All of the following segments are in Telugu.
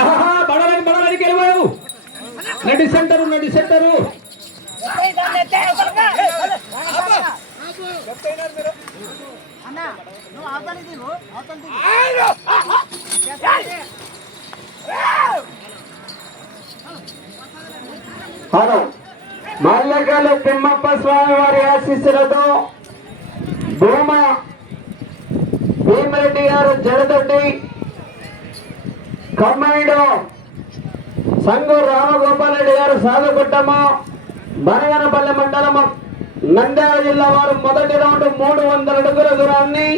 ఆహా, బడలని బడలని గెలవాడు నడి సెంటరు నడి సెంటరు. హలో. మల్లెగల్లు తిమ్మప్ప స్వామి వారి ఆశీస్సులతో భూమ భీమరెడ్డి గారు జరదొడ్డి కమ్మాయిడు సంగు రామగోపాలరెడ్డి గారు సాగుగుట్టము. బనగనపల్లి మండలము నంద్యాల జిల్లా వారు మొదటి రౌండ్ మూడు వందల అడుగుల దూరాన్ని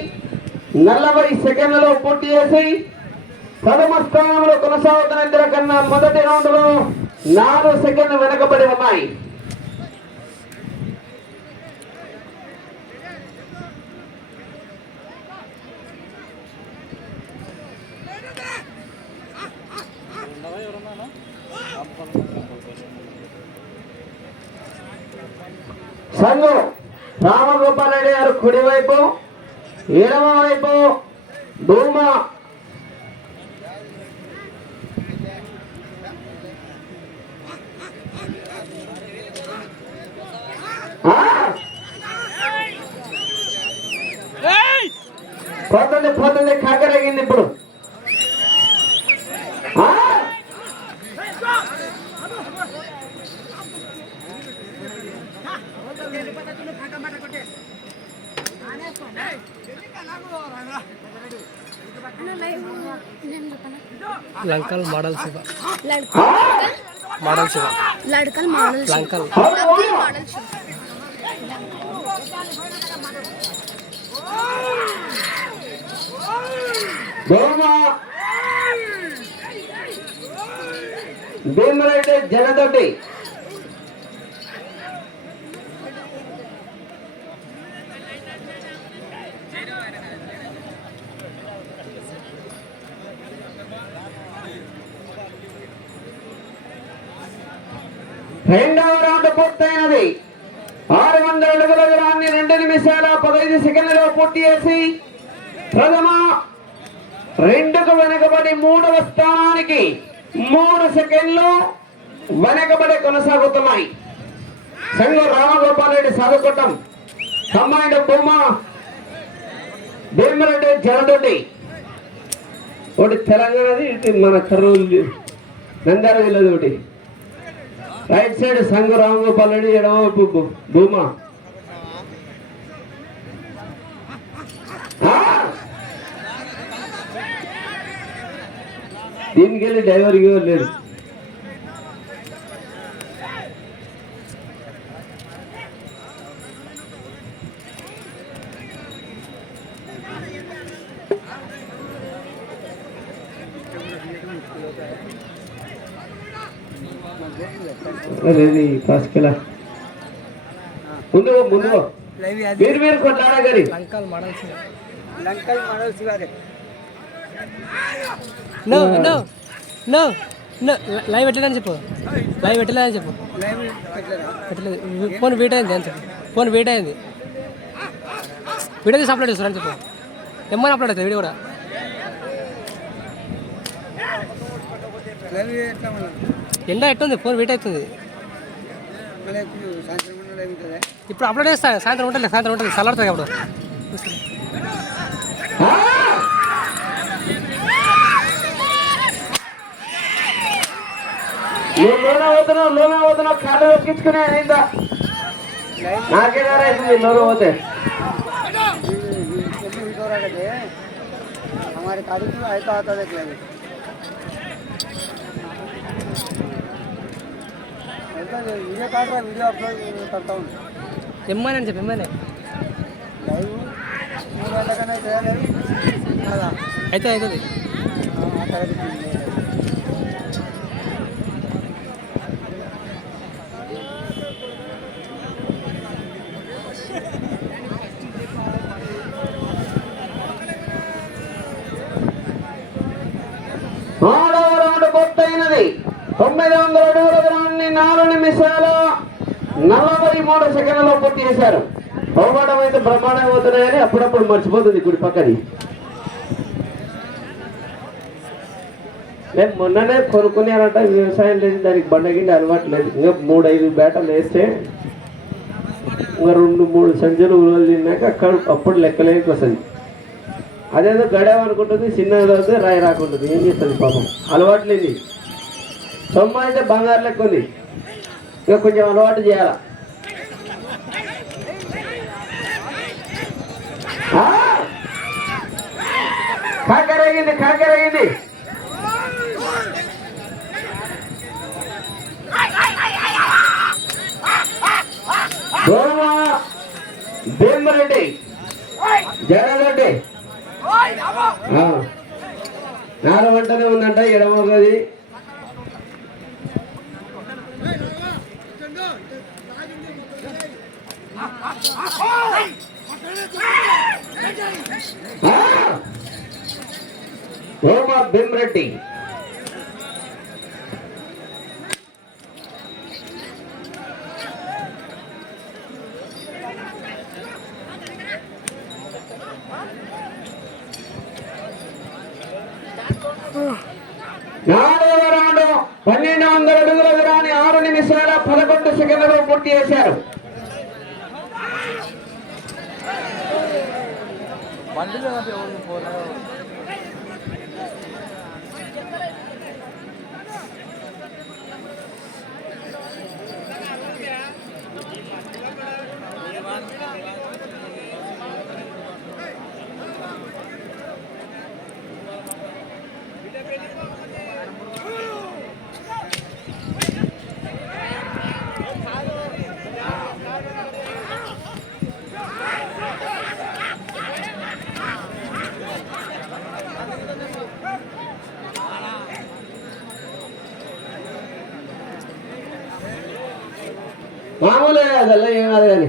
నలభై సెకండ్లలో పూర్తి చేసి ప్రథమ స్థానంలో కొనసాగుతున్న ఇద్దరు కన్నా మొదటి రౌండ్లో నాలుగు సెకండ్లు వెనకబడి ఉన్నాయి. సంఘు రామగోపాలరెడ్డి గారు కుడివైపు ఎడమ వైపు భూమ! పోతుంది పోతుంది కగ్గరగింది ఇప్పుడు. లంకల్ మోడల్ శివ. మోడల్ శివ. లడ్కల్ మోడల్ లంకల్. మోడల్ శివ. జనతోటి నిమిషాల పదహైదు సెకండ్లలో పూర్తి చేసి ప్రథమ రెండుకు వెనకబడి మూడవ స్థానానికి మూడు సెకండ్లు వెనకబడి కొనసాగుతున్నాయి. సంఘ రామగోపాల్ రెడ్డి సాగుకోవటం కమ్మాయిడ బొమ్మ భీమరెడ్డి జలదొడ్డి. ఒకటి తెలంగాణది ఇటు మన కర్నూలు నంద్యాల జిల్లాది ఒకటి. రైట్ సైడ్ సంఘ రామగోపాల్ రెడ్డి ఎడమ భూమా దీనికి వెళ్ళి డ్రైవర్ గివర్ లేడు లేదు కాసుకెలా ముందు పో, ముందు పో. మీరు మీరు కొట్లాడా గారి Lankal model Shiva. Lankal model శివారే. No no no no live పెట్టలేదని చెప్పు. లైవ్ పెట్టలేదని చెప్పు. పెట్టలేదా? ఫోన్ వెయిట్ అయింది అని చెప్పు. ఫోన్ వెయిట్ అయింది. వీడియో తీసి అప్లోడ్ చేస్తారని చెప్పు. ఎమ్మని అప్లోడ్ అవుతుంది వీడియో కూడా. ఎండ ఎట్టుంది? ఫోన్ వెయిట్ అవుతుంది. ఇప్పుడు అప్లోడ్ చేస్తా. సాయంత్రం ఉంటుంది సాయంత్రం ఉంటుంది. చల్లారుతుంది అప్పుడు. నువ్వు లోన పోతున్నావు లోన పోతున్నావు కాళ్ళు ఎక్కించుకునే అయిందా నాకే అవుతుంది లోన పోతే जल्दी वीडियो रख दे हमारे गाड़ी में ऐसा आता देख लेंगे ऐसा वीडियो काट रहा वीडियो अपलोड करता हूँ ఎమ్మని అని చెప్పి ఎమ్మని లైవ్ మూడు గంటల కన్నా చేయలేదు కదా అయితే అవుతుంది ఆ తరగతి ఆరవ రౌండ్ పూర్తయినది. తొమ్మిది వందల అడుగుల దూరాన్ని నాలుగు నిమిషాలు నలభై మూడు సెకండ్లలో పూర్తి చేశారు. పోవడం అయితే బ్రహ్మాండంగా అవుతున్నాయని అప్పుడప్పుడు మర్చిపోతుంది కుడి పక్కని. నేను మొన్ననే కొనుక్కున్నానంట వ్యవసాయం లేదు దానికి బండగిండి అలవాటు లేదు. ఇంకా మూడు ఐదు బేటలు వేస్తే ఇంకా రెండు మూడు సంచులు ఉలవలు తిన్నాక అక్కడ అప్పుడు లెక్కలేనికి వస్తుంది అదేదో గడవనుకుంటుంది చిన్నది అవుతుంది రాయి రాకుంటుంది. ఏం చేస్తుంది పాపం? అలవాటు లేదు సొమ్మ అయితే బంగారు లెక్క ఉంది. ఇక కొంచెం అలవాటు చేయాలా? కాకరగింది కాకరగింది. నాలుగు వంటనే ఉందంట ఎడమగది గోవా భీమరెడ్డి. నాలుగవ రౌండ్ పన్నెండు వందల అడుగుల దూరాన్ని ఆరు నిమిషాల పదకొండు సెకండ్లలో పూర్తి చేశారు. మామూలే అదల్లా ఏం కాదు కానీ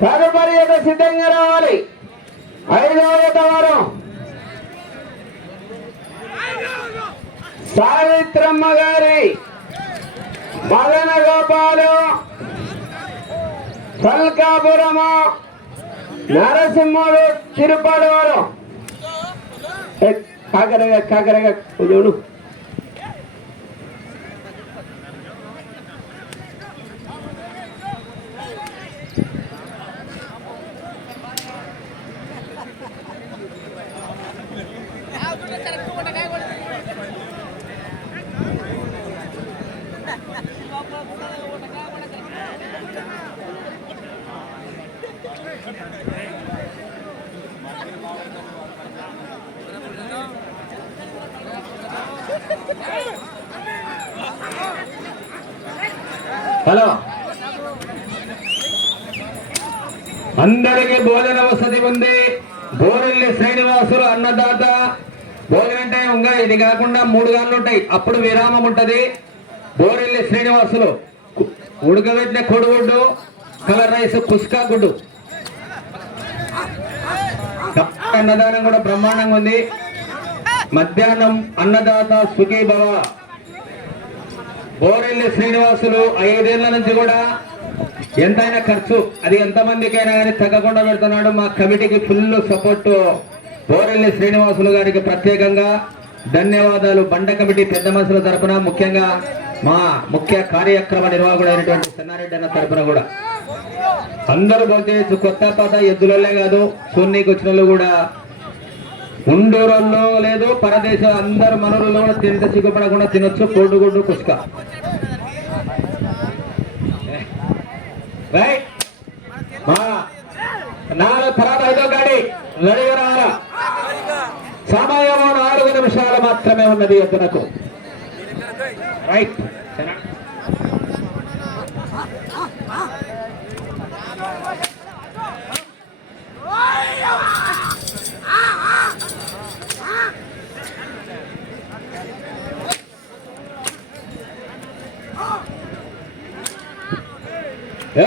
తదుపరి యొక్క సిద్ధంగా రావాలి. ఐదవ వారం సావిత్రమ్మ గారి మదన గోపాలు సల్కాపురము నరసింహుడు తిరుపతి వారు. ఏ, కాకరగా కాకరగా చూడు హలో. అందరికీ భోజన వసతి ఉంది. బోరెల్లి శ్రీనివాసులు అన్నదాత. భోజనం టైం ఇంకా ఇది కాకుండా మూడు గాళ్ళు ఉంటాయి. అప్పుడు విరామం ఉంటుంది. బోరెల్లి శ్రీనివాసులు ఉడకబెట్టిన కొడుగుడ్డు కలర్ రైస్ కుస్కా గుడ్డు. అన్నదానం కూడా బ్రహ్మాండంగా ఉంది. మధ్యాహ్నం అన్నదాత సుఖీ భవ. బోరెల్లి శ్రీనివాసులు ఐదేళ్ళ నుంచి కూడా ఎంతైనా ఖర్చు అది ఎంతమందికైనా కానీ తగ్గకుండా పెడుతున్నాడు. మా కమిటీకి ఫుల్ సపోర్ట్ బోరెల్లి శ్రీనివాసులు గారికి ప్రత్యేకంగా. ధన్యవాదాలు. బండ కమిటీ పెద్ద మనుషుల తరఫున ముఖ్యంగా మా ముఖ్య కార్యక్రమ నిర్వాహకుడైనటువంటి సన్నారెడ్డి అన్న తరపున కూడా. అందరూ భోజనం కొత్త పాత ఎద్దులలే కాదు సున్నీకి వచ్చిన వాళ్ళు కూడా. ఉండూరంలో లేదు పరదేశం అందరు మనరుల్లో కూడా తింటే సిగ్గుపడకుండా తినొచ్చు కోడిగుడ్డు కుసుక. రైట్ నాలుగు తర్వాత ఐదో గాడి రావాలా సమయం నాలుగు నిమిషాలు మాత్రమే ఉన్నది ఎద్దునకు రైట్. ఏ